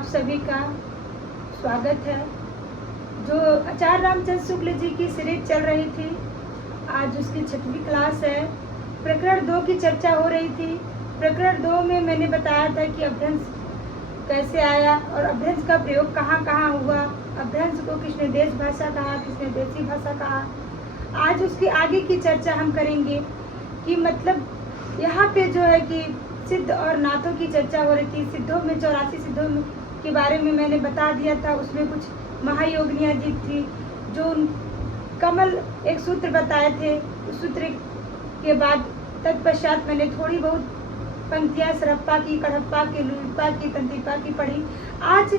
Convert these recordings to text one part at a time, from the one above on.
आप सभी का स्वागत है। जो आचार्य रामचंद्र शुक्ल जी की सीरीज चल रही थी, आज उसकी 6वीं क्लास है। प्रकरण 2 की चर्चा हो रही थी। प्रकरण 2 में मैंने बताया था कि अभ्रंश कैसे आया और अभ्रंश का प्रयोग कहाँ कहाँ हुआ, अभ्रंश को किसने देश भाषा कहा, किसने देसी भाषा कहा। आज उसकी आगे की चर्चा हम करेंगे कि मतलब यहाँ पे जो है कि सिद्ध और नाथों की चर्चा हो रही थी। सिद्धों में 84 सिद्धों के बारे में मैंने बता दिया था। उसमें कुछ महायोगिनियाँ जी थी जो कमल एक सूत्र बताए थे। उस सूत्र के बाद तत्पश्चात मैंने थोड़ी बहुत पंक्तियाँ सरप्पा की, कड़प्पा की, लुल्पा की, तंत्रिपा की पढ़ी। आज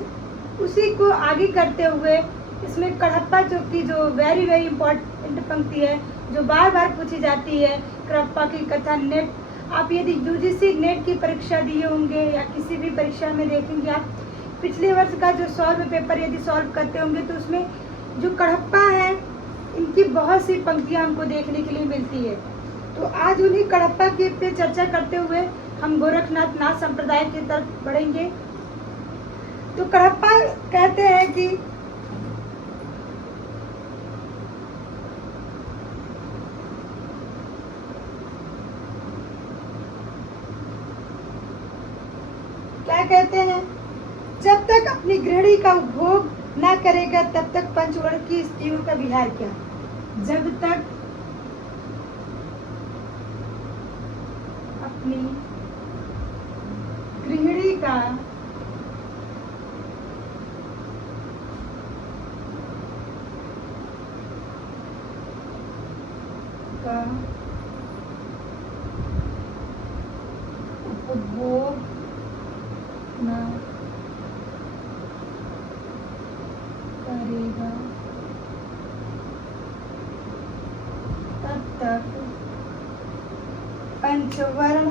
उसी को आगे करते हुए इसमें कड़प्पा जो वेरी वेरी इम्पोर्टेंट पंक्ति है, जो बार बार पूछी जाती है। कड़प्पा की कथा नेट, आप यदि यूजीसी नेट की परीक्षा दिए होंगे या किसी भी परीक्षा में देखेंगे आप, पिछले वर्ष का जो सॉल्व पेपर यदि सॉल्व करते होंगे तो उसमें जो कड़प्पा है, इनकी बहुत सी पंक्तियाँ हमको देखने के लिए मिलती है। तो आज उन्हीं कड़प्पा के पे चर्चा करते हुए हम गोरखनाथ नाथ संप्रदाय की तरफ बढ़ेंगे। तो कड़प्पा कहते हैं कि क्या कहते हैं, जब तक अपनी गृहिणी का उपभोग न करेगा तब तक पंचवर्ण की स्त्रियों का विहार क्या। जब तक अपनी गृहिणी का उपभोग न करेगा तब तक पंचवर्ण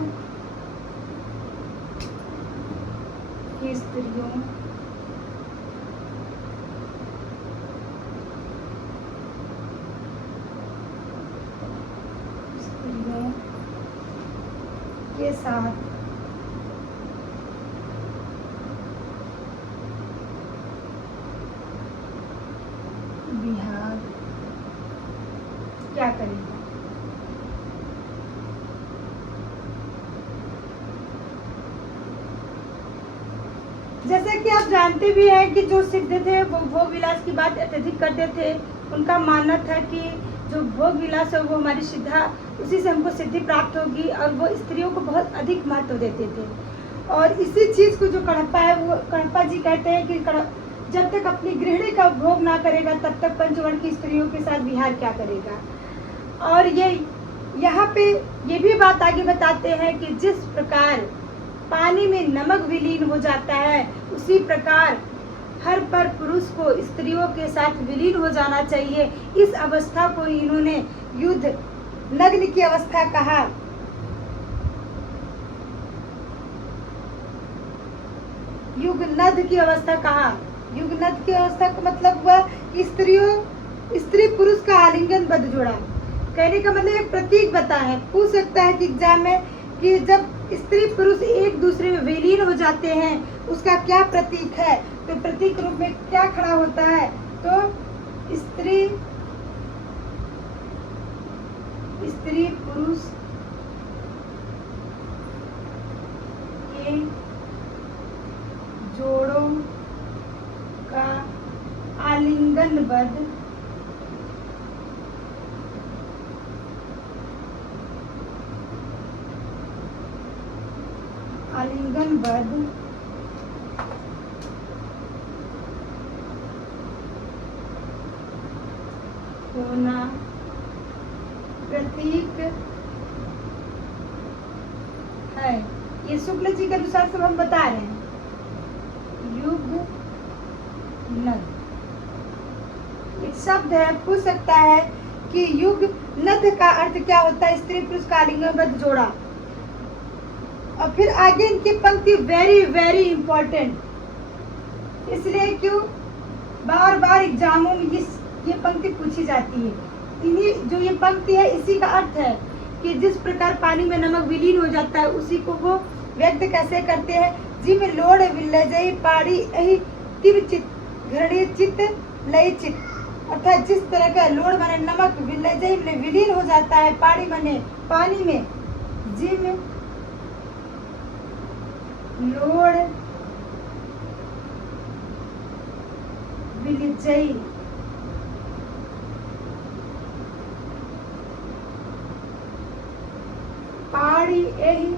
की स्त्रियों के साथ विहार क्या करेगा। जैसे कि आप जानते भी हैं कि जो सिद्ध थे वो भोग विलास की बात अत्यधिक करते थे। उनका मानना था कि जो भोग विलास है वो हमारी सिद्धा, उसी से हमको सिद्धि प्राप्त होगी, और वो स्त्रियों को बहुत अधिक महत्व देते थे। और इसी चीज़ को जो कड़प्पा है, वो कड़प्पा जी कहते हैं कि जब तक अपनी गृहिणी का उपभोग ना करेगा तब तक पंचवर्ण की स्त्रियों के साथ विहार क्या करेगा। और ये यहाँ पे ये भी बात आगे बताते हैं कि जिस प्रकार पानी में नमक विलीन हो जाता है, उसी प्रकार हर पर पुरुष को स्त्रियों के साथ विलीन हो जाना चाहिए। इस अवस्था को इन्होंने युद्ध नग्न की अवस्था कहा। युगनद की अवस्था कहा। युगनद की अवस्था का मतलब हुआ कि स्त्री पुरुष का आलिंगन बद जोड़ा। कहने का मतलब एक प्रतीक बता है। पूछ सकता है कि एग्जाम में कि जब स्त्री पुरुष एक दूसरे में विलीन हो जाते हैं उसका क्या प्रतीक है, तो प्रतीक रूप में क्या खड़ा होता है, तो स्त्री पुरुष के जोड़ों का आलिंगनबद्ध होना प्रतीक है। ये शुक्ल जी के अनुसार सब हम बता रहे हैं। युग नद एक शब्द है। पूछ सकता है कि युग नद का अर्थ क्या होता है, स्त्री पुरुष का आलिंगनबद्ध जोड़ा। और फिर आगे इनकी पंक्ति वेरी वेरी इंपॉर्टेंट, इसलिए क्यों बार बार एग्जामों में ये पंक्ति पूछी जाती है। इन्हीं जो ये पंक्ति है इसी का अर्थ है कि जिस प्रकार पानी में नमक विलीन हो जाता है उसी को वो व्यक्त कैसे करते हैं जिम लोड़ विलजई पाड़ी यही तिर चित घड़ी चित लय चित, अर्थात जिस तरह का लोड़ माने नमक, विलजई में विलीन हो जाता है, पाड़ी माने पानी में, जिम लोड़ विलजई पाड़ी यही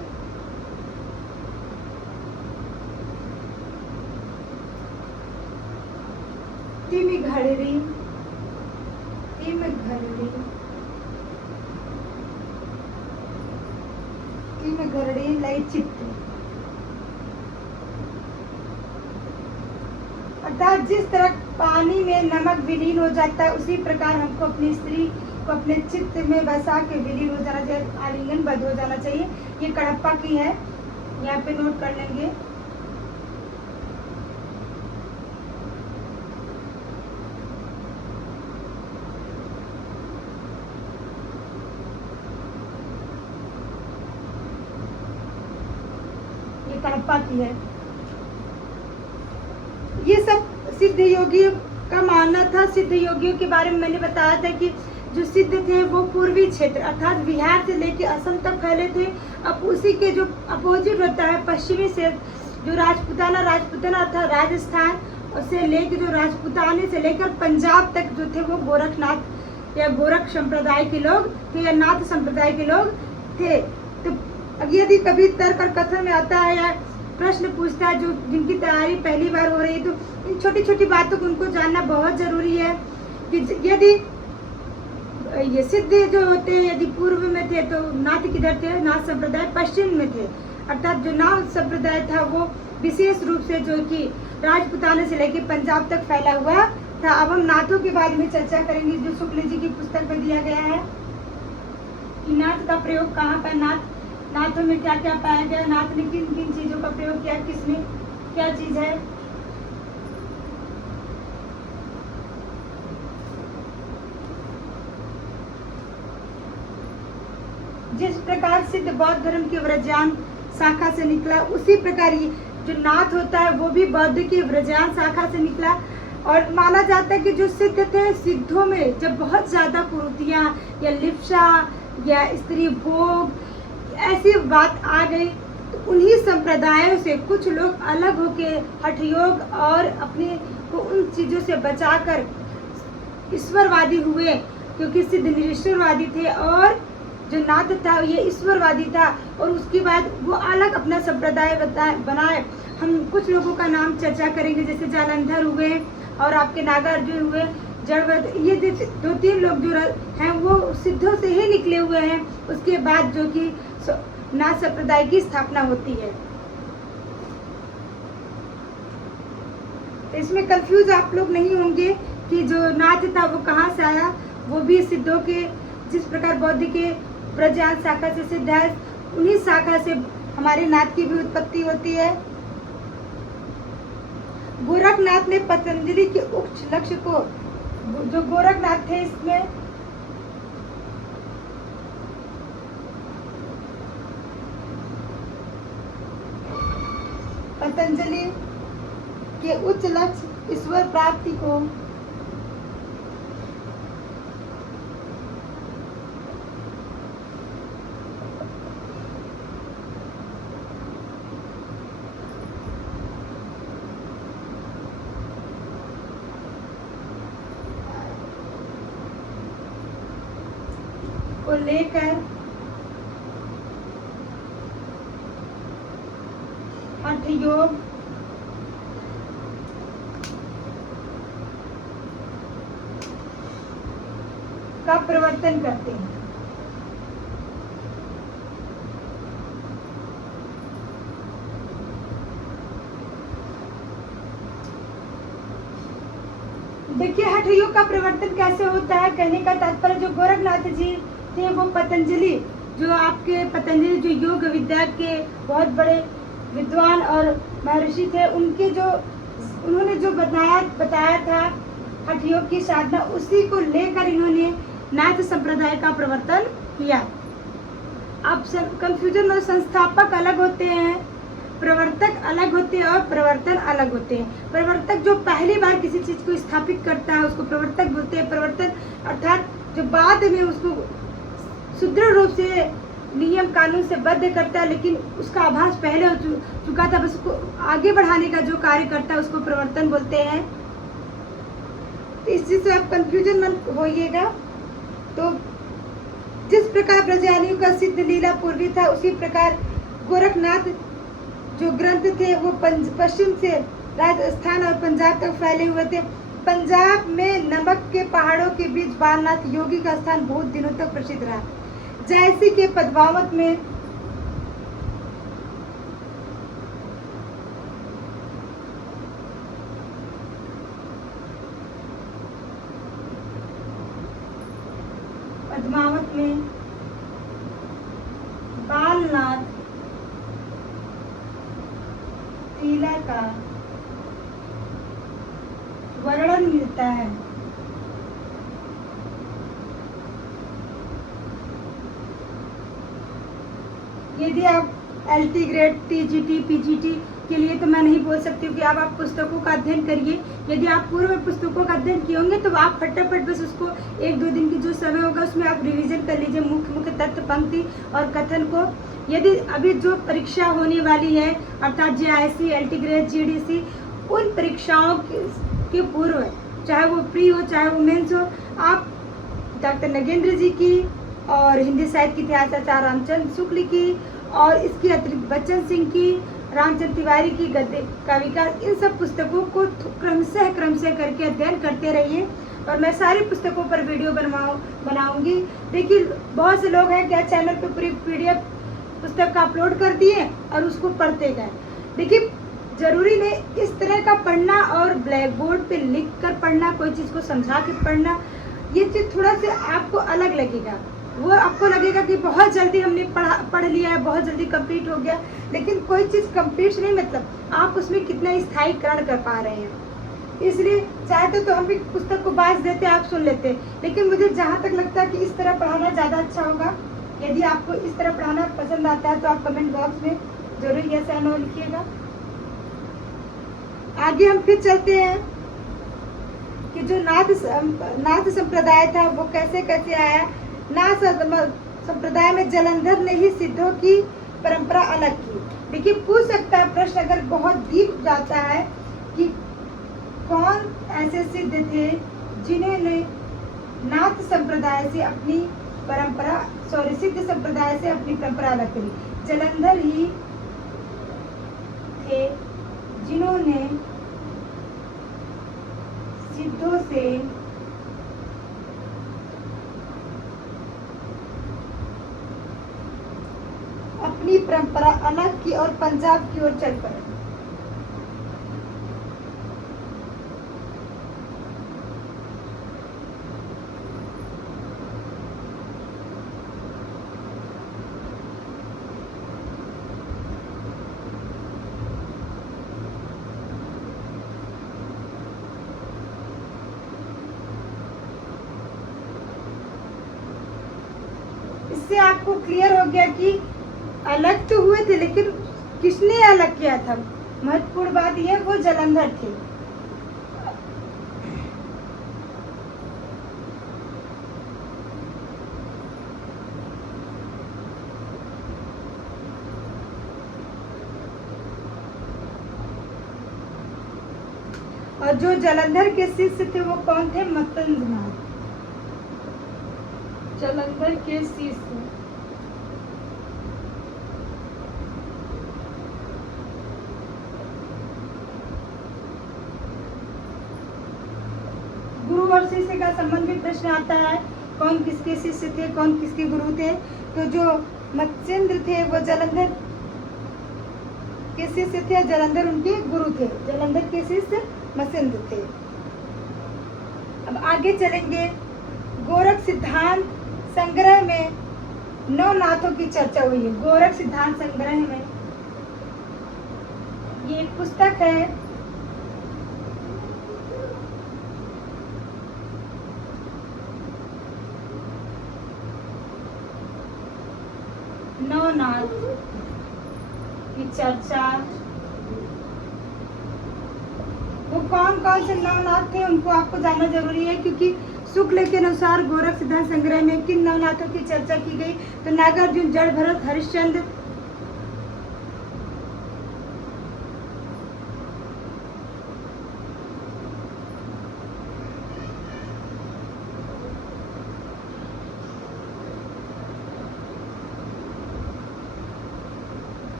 तिम घड़री लय चित्त, अर्थात जिस तरह पानी में नमक विलीन हो जाता है उसी प्रकार हमको अपनी स्त्री को अपने चित्त में बसा के विलीन हो जाना चाहिए, आलिंगनबद्ध हो जाना चाहिए। ये कडप्पा की है, यहाँ पे नोट कर लेंगे। ये कडप्पा की है। ये सब सिद्ध योगियों का मानना था। सिद्ध योगियों के बारे में मैंने बताया था कि जो सिद्ध थे वो पूर्वी क्षेत्र अर्थात बिहार से लेके असम तक फैले थे। अब उसी के जो अपोजिट होता है पश्चिमी से जो राजपूताना अर्थात राजस्थान और से लेके जो राजपूताने से लेकर पंजाब तक जो थे वो गोरखनाथ या गोरख संप्रदाय के लोग थे या नाथ संप्रदाय के लोग थे। तो यदि कभी तर्क और कथन में आता है या प्रश्न पूछता है जो जिनकी तैयारी पहली बार हो रही है तो इन छोटी छोटी बातों को उनको जानना बहुत जरूरी है कि यदि ये सिद्ध जो होते हैं यदि पूर्व में थे तो नाथ किधर थे, नाथ संप्रदाय पश्चिम में थे, अर्थात जो नाथ संप्रदाय था वो विशेष रूप से जो कि राजपूताने से लेकर पंजाब तक फैला हुआ था। अब हम नाथों के बारे में चर्चा करेंगे जो शुक्ल जी की पुस्तक में दिया गया है कि नाथ का प्रयोग कहाँ पर, नाथों में क्या क्या पाया गया, नाथ ने किन किन चीजों का प्रयोग किया, किसमें क्या चीज है। जिस प्रकार सिद्ध बौद्ध धर्म की व्रजयान शाखा से निकला उसी प्रकार ये जो नाथ होता है वो भी बौद्ध की व्रजयान शाखा से निकला। और माना जाता है कि जो सिद्ध थे, सिद्धों में जब बहुत ज्यादा कुरीतियां या लिप्सा या स्त्री भोग ऐसी बात आ गई तो उन्हीं संप्रदायों से कुछ लोग अलग होके हठ योग और अपने को उन चीजों से बचाकर ईश्वरवादी हुए, क्योंकि सिद्ध निरीश्वरवादी थे और जो नाथ था ये ईश्वरवादी था। और उसके बाद वो अलग अपना संप्रदाय बनाए। हम कुछ लोगों का नाम चर्चा करेंगे जैसे जालंधर हुए और आपके नागार्जुन हुए, जड़वत, ये 2-3 लोग जो हैं वो सिद्धों से ही निकले हुए हैं। उसके बाद जो कि नाथ संप्रदाय की स्थापना होती है। इसमें कंफ्यूज आप लोग नहीं होंगे कि जो नाथ था वो कहाँ से आया, वो भी सिद्धों के जिस प्रकार बौद्ध के व्रजयान शाखा से सिद्ध है उन्हीं शाखा से हमारे नाथ की भी उत्पत्ति होती है। गोरखनाथ ने पतंजलि के उच्च लक्ष्य को, जो गोरखनाथ थे इसमें पतंजलि के उच्च लक्ष्य ईश्वर प्राप्ति को लेकर हठ योग का प्रवर्तन करते हैं। देखिए हठ योग का प्रवर्तन कैसे होता है, कहने का तात्पर्य जो गोरखनाथ जी थे वो पतंजलि, जो आपके पतंजलि जो योग विद्या के बहुत बड़े विद्वान और महर्षि थे, उनके जो उन्होंने जो बताया था हठ योग की साधना, उसी को लेकर इन्होंने नाथ संप्रदाय का प्रवर्तन किया। अब कंफ्यूजन में संस्थापक अलग होते हैं प्रवर्तक अलग होते हैं और प्रवर्तन अलग होते हैं। प्रवर्तक जो पहली बार किसी चीज को स्थापित करता है उसको प्रवर्तक बोलते हैं। प्रवर्तन अर्थात जो बाद में उसको सुदृढ़ रूप से नियम कानून से बद्ध करता है, लेकिन उसका आभास पहले हो चुका था, बस उसको आगे बढ़ाने का जो कार्य करता है उसको प्रवर्तन बोलते हैं। तो इस चीज से आप कंफ्यूजन मत होइएगा। तो जिस प्रकार ब्रजयानियों का सिद्ध लीला पूर्वी था, उसी प्रकार गोरखनाथ जो ग्रंथ थे वो पश्चिम से राजस्थान और पंजाब तक फैले हुए थे। पंजाब में नमक के पहाड़ों के बीच बालनाथ योगी का स्थान बहुत दिनों तक प्रसिद्ध रहा। जैसी के पद्मावत में बालनाथ लीला का वर्णन मिलता है। यदि आप LT ग्रेड, TGT, PGT के लिए तो मैं नहीं बोल सकती हूँ कि अब आप पुस्तकों का अध्ययन करिए। यदि आप पूर्व में पुस्तकों का अध्ययन किए होंगे तो आप फटाफट बस उसको 1-2 दिन की जो समय होगा उसमें आप रिवीजन कर लीजिए मुख्य मुख्य तथ्य, पंक्ति और कथन को। यदि अभी जो परीक्षा होने वाली है अर्थात JIC, LT ग्रेड, GDC, उन परीक्षाओं के पूर्व, चाहे वो प्री हो चाहे वो मेंस हो, आप डॉक्टर नगेंद्र जी की और हिंदी साहित्य के इतिहास आचार्य रामचंद्र शुक्ल की और इसके अतिरिक्त बच्चन सिंह की, रामचंद्र तिवारी की गद्य का विकास, इन सब पुस्तकों को क्रमशः करके अध्ययन करते रहिए। और मैं सारी पुस्तकों पर वीडियो बनाऊंगी। देखिए बहुत से लोग हैं क्या चैनल पे पूरी PDF पुस्तक का अपलोड कर दिए और उसको पढ़ते गए। देखिए जरूरी नहीं इस तरह का पढ़ना और ब्लैक बोर्ड पे लिख कर पढ़ना, कोई चीज़ को समझा के पढ़ना, ये चीज़ थोड़ा सा आपको अलग लगेगा। वो आपको लगेगा कि बहुत जल्दी हमने पढ़ लिया है, बहुत जल्दी कंप्लीट हो गया, लेकिन कोई चीज़ कंप्लीट नहीं, मतलब आप उसमें कितना स्थायीकरण कर पा रहे हैं। इसलिए चाहते तो हम भी पुस्तक को बाँच देते, आप सुन लेते, लेकिन मुझे जहाँ तक लगता है कि इस तरह पढ़ाना ज़्यादा अच्छा होगा। यदि आपको इस तरह पढ़ाना पसंद आता है तो आप कमेंट बॉक्स में जरूर यस या नो लिखिएगा। आगे हम फिर चलते हैं कि जो नाथ संप्रदाय था वो कैसे कैसे आया। नाथ संप्रदाय में जलंधर ने ही सिद्धों की परंपरा अलग की। देखिए पूछ सकता है प्रश्न अगर बहुत डीप जाता है कि कौन ऐसे सिद्ध थे जिन्होंने नाथ संप्रदाय से अपनी परंपरा सिद्ध संप्रदाय से अपनी परंपरा अलग करी। जलंधर ही थे जिन्होंने सिद्धों से अपनी परंपरा अलग की और पंजाब की ओर चल पड़े। इससे आपको क्लियर हो गया कि अलग तो हुए थे, लेकिन किसने अलग किया था। महत्वपूर्ण बात यह वो जलंधर थे। और जो जलंधर के शिष्य थे वो कौन थे? मतंजनाथ। जलंधर के शिष्य गुरु और शिष्य का संबंध भी प्रश्न आता है, कौन किसके शिष्य थे, कौन किसके गुरु थे। तो जो मत्स्येंद्र थे वो जलंधर के शिष्य थे, जलंधर उनके गुरु थे। जलंधर के शिष्य मत्स्येंद्र थे। अब आगे चलेंगे। गोरख सिद्धांत संग्रह में 9 नाथों की चर्चा हुई है। गोरख सिद्धांत संग्रह में ये एक पुस्तक है। नौ नाथ की चर्चा। वो कौन कौन से नवनाथ थे उनको आपको जानना जरूरी है, क्योंकि शुक्ल के अनुसार गोरख सिद्धांत संग्रह में किन नवनाथों की चर्चा की गई। तो नागार्जुन, जड़ भरत, हरिश्चंद्र,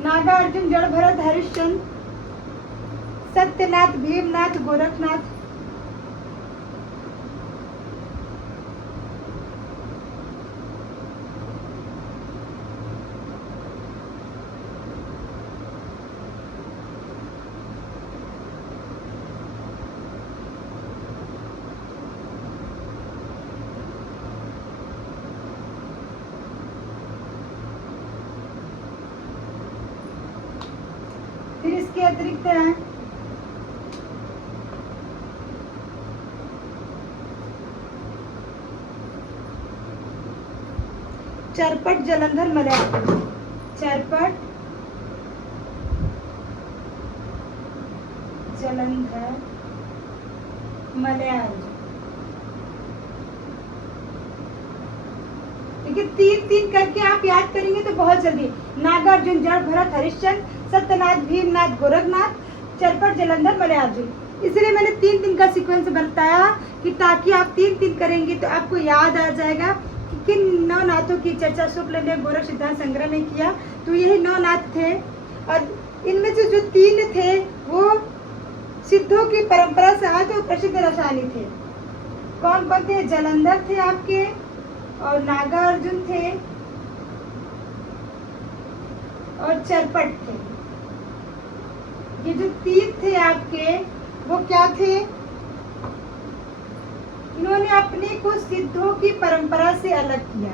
नागार्जुन, जड़ भरत, हरिश्चंद्र, सत्यनाथ, भीमनाथ, गोरखनाथ। फिर इसके अतिरिक्त है चरपट, जलंधर, मलयालम। चरपट, जलंधर, मलयालम। देखिए 3-3 करके आप याद करेंगे तो बहुत जल्दी। नागार्जुन, जड़ भरत, हरिश्चंद्र, सत्यनाथ, भीमनाथ, गोरखनाथ, चरपट, जलंधर, मलयालम। इसलिए मैंने 3-3 का सीक्वेंस बताया कि ताकि आप 3-3 करेंगे तो आपको याद आ जाएगा कि किन नवनाथों की चर्चा शुक्ल ने गोरख सिद्धांत संग्रह में किया। तो यही नवनाथ थे, और इनमें से जो 3 थे वो सिद्धों की परंपरा से आए थे, प्रसिद्ध रसायनी थे। कौन कौन थे? जलंधर थे आपके, और नागार्जुन थे, और चरपट थे। ये जो 3 थे आपके वो क्या थे? इन्होंने अपने को सिद्धों की परंपरा से अलग किया।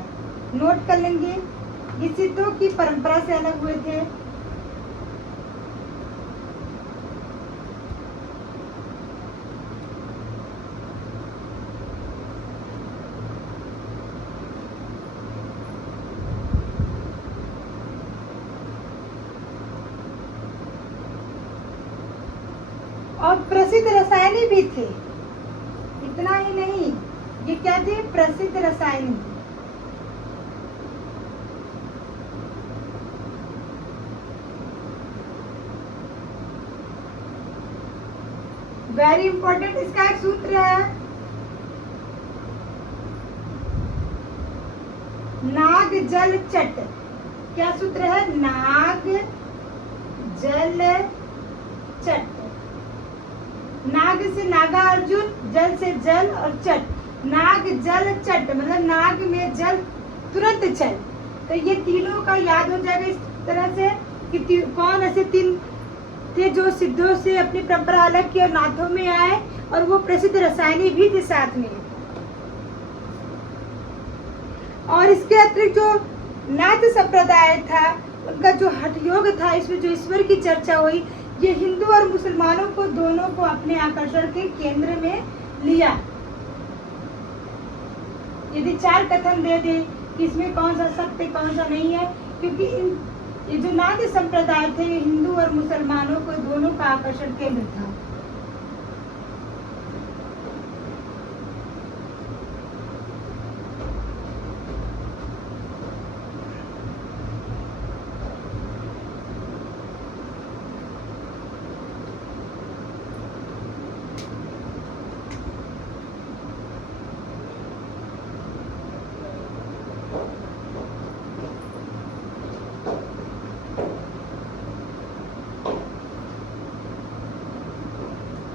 नोट कर लेंगे, ये सिद्धों की परंपरा से अलग हुए थे। और प्रसिद्ध रसायनी भी थे। इतना ही नहीं, ये क्या थे? प्रसिद्ध रसायनी। वेरी इंपॉर्टेंट, इसका एक सूत्र है, नाग जल चट। क्या सूत्र है? नाग जल चट। नाग से नागार्जुन, जल से जल, और चट, नाग जल चट, मतलब नाग में जल तुरंत चल। तो ये तीनों का याद हो जाएगा इस तरह से कि कौन ऐसे 3 थे जो सिद्धों से अपनी परंपरा अलग की और नाथों में आए, और वो प्रसिद्ध रसायनी भी थे साथ में। और इसके अतिरिक्त जो नाथ संप्रदाय था उनका जो हठ योग था, इसमें जो ईश्वर की चर्चा हुई, ये हिंदू और मुसलमानों को दोनों को अपने आकर्षण के केंद्र में लिया। यदि 4 कथन दे दे कि इसमें कौन सा सत्य कौन सा नहीं है, क्योंकि ये जो नाथ संप्रदाय थे हिंदू और मुसलमानों को दोनों का आकर्षण केंद्र था।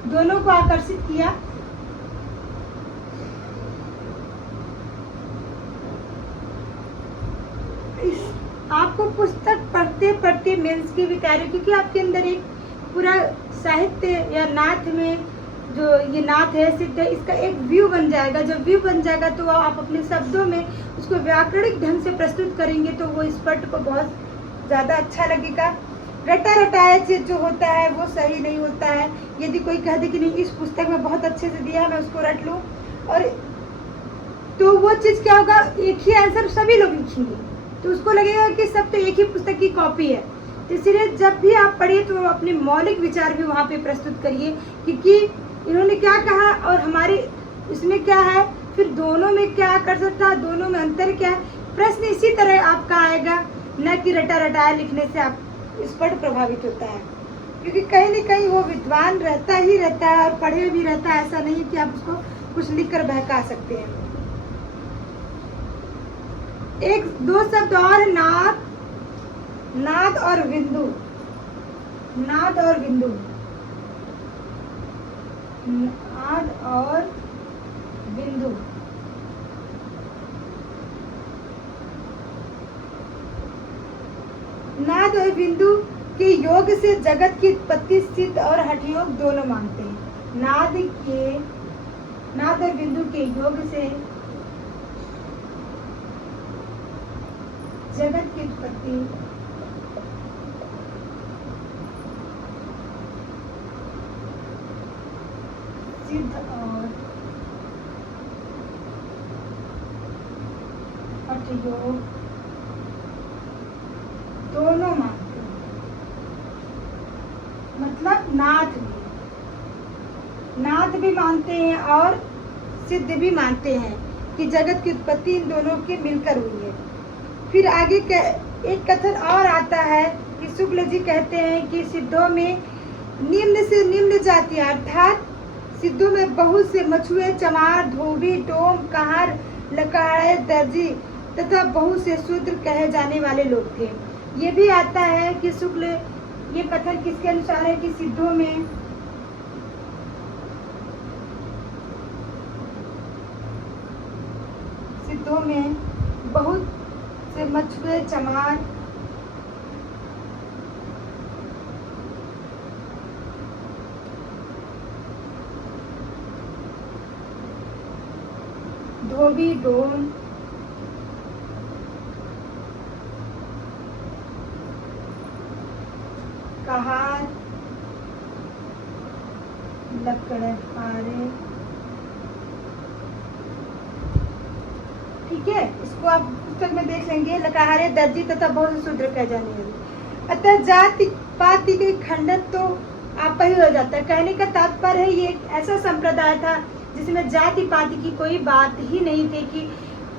दोनों को आकर्षित किया। आपको पुस्तक पढ़ते पढ़ते मेंस की भी तैयारी, क्योंकि आपके अंदर एक पूरा साहित्य या नाथ में जो ये नाथ है सिद्ध है, इसका एक व्यू बन जाएगा। जब व्यू बन जाएगा तो आप अपने शब्दों में उसको व्याकरणिक ढंग से प्रस्तुत करेंगे तो वो स्पष्ट को बहुत ज़्यादा अच्छा लगेगा। रटा रटाया चीज जो होता है वो सही नहीं होता है। यदि कोई कह दे कि नहीं इस पुस्तक में बहुत अच्छे से दिया है, मैं उसको रट लूँ, और तो वो चीज़ क्या होगा, एक ही आंसर सभी लोग लिखेंगे, तो उसको लगेगा कि सब तो एक ही पुस्तक की कॉपी है। इसलिए जब भी आप पढ़िए तो अपने मौलिक विचार भी वहाँ पे प्रस्तुत करिए, क्योंकि इन्होंने क्या कहा और हमारे इसमें क्या है, फिर दोनों में क्या कर सकता है, दोनों में अंतर क्या है। प्रश्न इसी तरह आपका आएगा, न कि रटा रटाया लिखने से आप इस पर प्रभावित होता है, क्योंकि कहीं न कहीं वो विद्वान रहता ही रहता है और पढ़े भी रहता है। ऐसा नहीं कि आप उसको कुछ लिख कर बहका सकते हैं। एक दो शब्द और, नाद, नाद और बिंदु। नाद और बिंदु, नाद और बिंदु। नाद और बिंदु के योग से जगत की उत्पत्ति सिद्ध और हठयोग दोनों मानते हैं। नाद और बिंदु के योग से जगत की उत्पत्ति सिद्ध और हठयोग दोनों मानते हैं। मतलब नाथ भी मानते हैं और सिद्ध भी मानते हैं कि जगत की उत्पत्ति इन दोनों के मिलकर हुई है। फिर आगे एक कथन और आता है कि शुक्ल जी कहते हैं कि सिद्धों में निम्न से निम्न जाति, अर्थात सिद्धों में बहुत से मछुए, चमार, धोबी, डोम, कहार, लकाड़े, दर्जी तथा बहुत से शूद्र कहे जाने वाले लोग थे। ये भी आता है कि शुक्ल, ये कथन किसके अनुसार है कि सिद्धों में बहुत से मछुए, चमार, धोबी, डोम, कहार, लकड़हारे, ठीक है, इसको आप पुस्तक में देख लेंगे। लकड़हारे, दर्जी तथा बहुत शूद्र कह जाने वाले। अतः जाति पाति के खंडन तो आप ही हो जाता है। कहने का तात्पर्य है ये एक ऐसा संप्रदाय था जिसमें जाति पाति की कोई बात ही नहीं थी, कि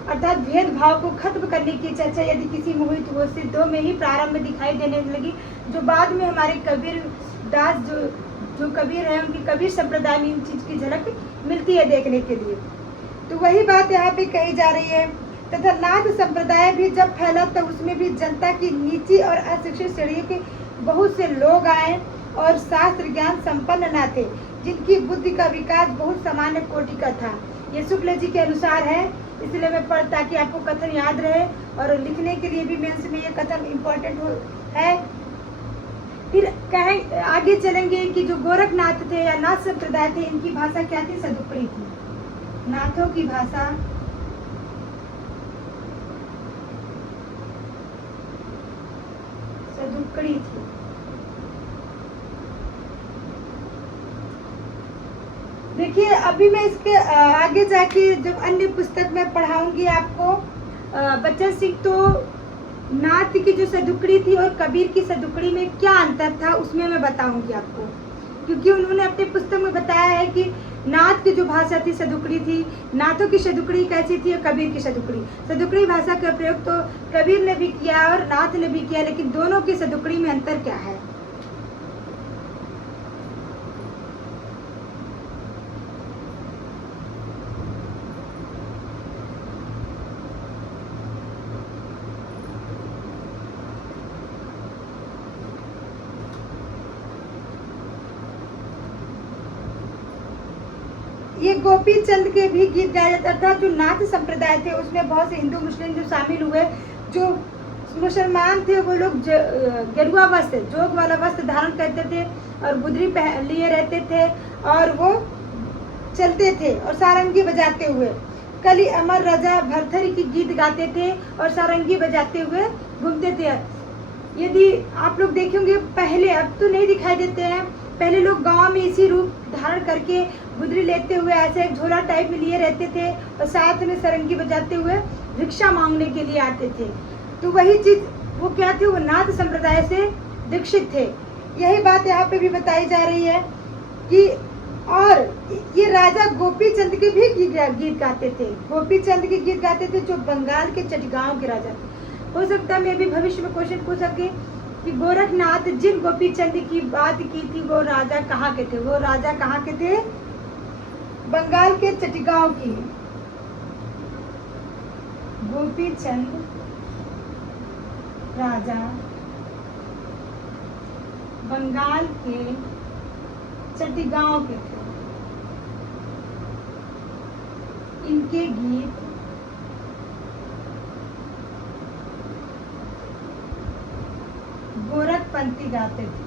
अर्थात भेदभाव को खत्म करने की चर्चा यदि किसी मुहित वो सिद्धों में ही प्रारंभ में दिखाई देने लगी, जो बाद में हमारे कबीर दास जो कबीर है, उनकी कबीर संप्रदाय में इन चीज की झलक मिलती है देखने के लिए। तो वही बात यहाँ पे कही जा रही है। तथा नाथ संप्रदाय भी जब फैला तो उसमें भी जनता की नीची और अशिक्षित श्रेणी के बहुत से लोग आए और शास्त्र ज्ञान संपन्न न थे, जिनकी बुद्धि का विकास बहुत सामान्य कोटि का था। ये शुक्ल जी के अनुसार है, इसलिए मैं पढ़ता कि आपको कथन याद रहे और लिखने के लिए भी मेंस में ये कथन इम्पोर्टेंट है। फिर कहें आगे चलेंगे कि जो गोरखनाथ थे या नाथ संप्रदाय थे, इनकी भाषा क्या थी? सदुपड़ी थी। नाथों की भाषा सदुपड़ी थी। देखिए अभी मैं इसके आगे जाके जब अन्य पुस्तक में पढ़ाऊंगी आपको बच्चन सिंह, तो नाथ की जो सदुकड़ी थी और कबीर की सदुकड़ी में क्या अंतर था उसमें मैं बताऊंगी आपको, क्योंकि उन्होंने अपने पुस्तक में बताया है कि नाथ की जो भाषा थी सदुकड़ी थी, नाथों की सदुकड़ी कैसी थी और कबीर की सदुकड़ी। सदुकड़ी भाषा का प्रयोग तो कबीर ने भी किया और नाथ ने भी किया, लेकिन दोनों की सदुकड़ी में अंतर क्या है? ये गोपी चंद के भी गीत गाए जाते, अर्थात जो नाथ संप्रदाय थे उसमें बहुत से हिंदू मुस्लिम जो शामिल हुए। जो मुसलमान थे वो लोग गेरुआ वस्त्र, जोग वाला वस्त्र धारण करते थे और गुदरी लिए रहते थे और वो चलते थे और सारंगी बजाते हुए कली अमर राजा भरथरी की गीत गाते थे और सारंगी बजाते हुए घूमते थे। यदि आप लोग देखेंगे पहले, अब तो नहीं दिखाई देते हैं, पहले लोग गांव में इसी रूप धारण करके गुदरी लेते हुए ऐसे एक झोला टाइप में लिए रहते थे और साथ में सारंगी बजाते हुए भिक्षा मांगने के लिए आते थे। तो वही चीज वो क्या थे, वो नाथ संप्रदाय से दीक्षित थे। यही बात यहाँ पे भी बताई जा रही है कि और ये राजा गोपी चंद के भी गीत गाते थे। गोपी चंद के गीत गाते थे जो बंगाल के चटगांव के राजा थे। हो सकता है मैं भी भविष्य में क्वेश्चन पूछ सके कि गोरखनाथ जिन गोपी चंद की बात की थी वो राजा कहाँ के थे। वो राजा कहाँ के थे? बंगाल के चटगांव की। गोपी चंद राजा बंगाल के चटगांव के थे। इनके गीत गोरखपंथी गाते थे।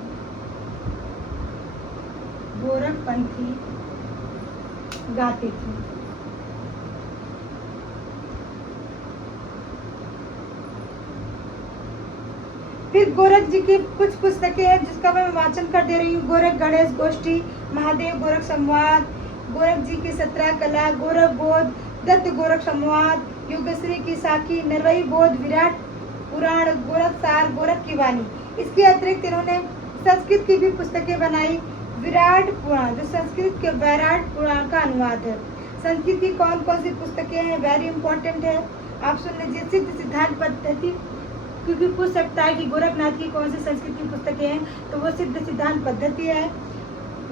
गोरखपंथी गाते थे। फिर गोरख जी की कुछ पुस्तकें हैं जिसका मैं वाचन कर दे रही हूँ। गोरख गणेश गोष्ठी, महादेव गोरख संवाद, गोरख जी की 17 कला, गोरख बोध, दत्त गोरख संवाद, युगश्री की साखी, नरवई बोध, विराट पुराण, गोरख सार, गोरख की वाणी। इसके अतिरिक्त इन्होंने संस्कृत की भी पुस्तकें बनाई। विराट पुराण जो संस्कृत के विराट पुराण का अनुवाद है। संस्कृत की कौन कौन सी पुस्तकें हैं, वेरी इंपॉर्टेंट है, आप सुन लीजिए। सिद्ध सिद्धांत पद्धति, क्योंकि पूछ सकता है कि गोरखनाथ की कौन सी संस्कृत की पुस्तकें हैं, तो वो सिद्ध सिद्धांत पद्धति है,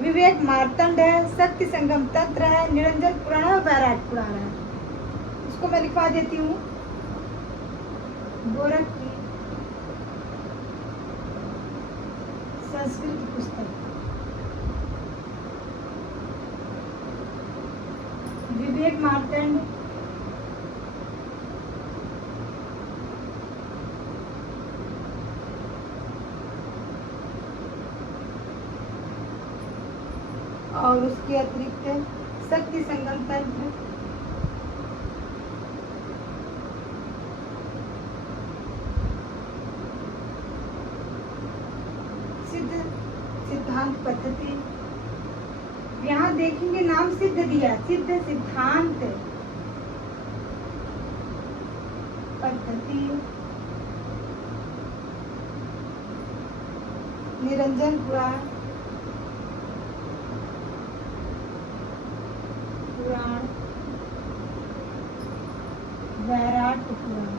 विवेक मार्तंड है, शक्ति संगम तंत्र है, निरंजन पुराण है, वैराट पुराण है। इसको मैं लिखवा देती हूँ। गोरख की संस्कृत पुस्तक, विवेक मार्तंड, और उसके अतिरिक्त शक्ति संगम तंत्र, सिद्ध सिद्धांत पद्धति। यहाँ देखेंगे नाम सिद्ध दिया, सिद्ध सिद्धांत पद्धति, निरंजन पुराण, वैराट पुराण।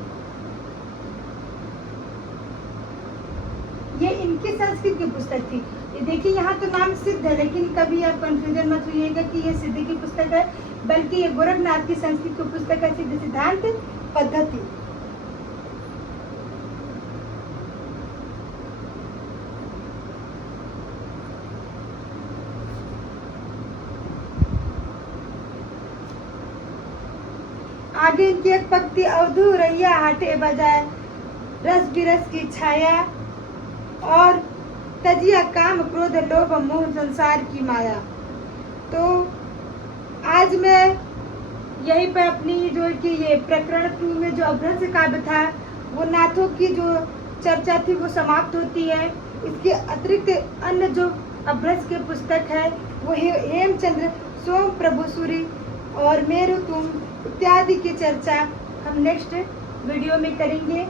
ये इनकी संस्कृत की पुस्तक थी। ये देखिए यहाँ तो नाम सिद्ध है, लेकिन कभी आप कंफ्यूजन मत होइएगा कि ये सिद्ध की पुस्तक है, बल्कि ये गोरखनाथ की संस्कृत की पुस्तक है, सिद्ध सिद्धांत पद्धति। आगे इनकी एक पंक्ति, अवधू रैया हाटे बजाय रस बिरस की छाया, और तजिया काम क्रोध लोभ मोह संसार की माया। तो आज मैं यहीं पे अपनी जो कि ये प्रकरण 2 में जो अभ्रंश काव्य था, वो नाथों की जो चर्चा थी वो समाप्त होती है। इसके अतिरिक्त अन्य जो अभ्रंश की पुस्तक है वो हेमचंद्र, सोम प्रभु सूरी और मेरु तुम इत्यादि की चर्चा हम नेक्स्ट वीडियो में करेंगे।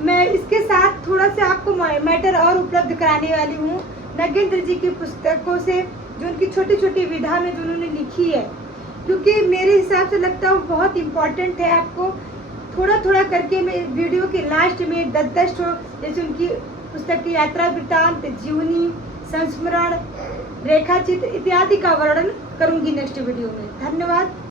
मैं इसके साथ थोड़ा सा आपको मैटर और उपलब्ध कराने वाली हूँ नगेंद्र जी की पुस्तकों से, जो उनकी छोटी छोटी विधा में जो उन्होंने लिखी है, क्योंकि मेरे हिसाब से लगता है वो बहुत इम्पोर्टेंट है। आपको थोड़ा थोड़ा करके मैं वीडियो के लास्ट में 10-10 जैसे उनकी पुस्तक की यात्रा वृत्तांत, जीवनी, संस्मरण, रेखाचित्र इत्यादि का वर्णन करूंगी नेक्स्ट वीडियो में। धन्यवाद।